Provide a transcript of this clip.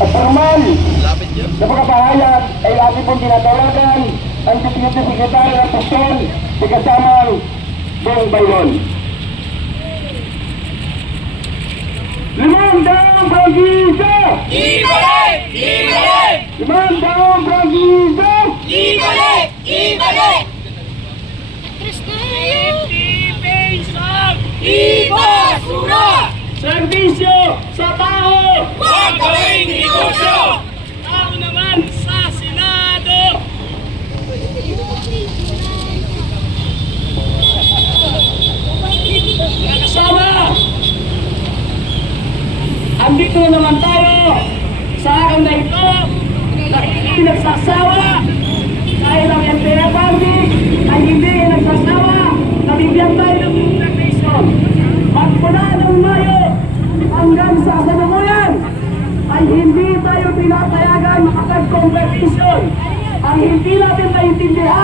at formal na pagkapahayag ay lagi pong tinatawagan ang Deputy Secretary ng Pusyon si kasamang Bong Baylon. 500 Prangisa! Ibalik! Ibalik! 500 Prangisa! Ibalik! Ibalik! Ibasura! Serbisyo sa tao! Huwag gawing negosyo! Tao naman sa Senado! Kasama! Andito naman tayo sa araw na ito na hindi nagsasawa dahil ang MPA Public ay hindi nagsasawa na bigyan tayo ng protection. Magmula ng Mayo hanggang sa kasalukuyan ay hindi tayo pinapayagan makapag-competition. Ang hindi natin maintindihan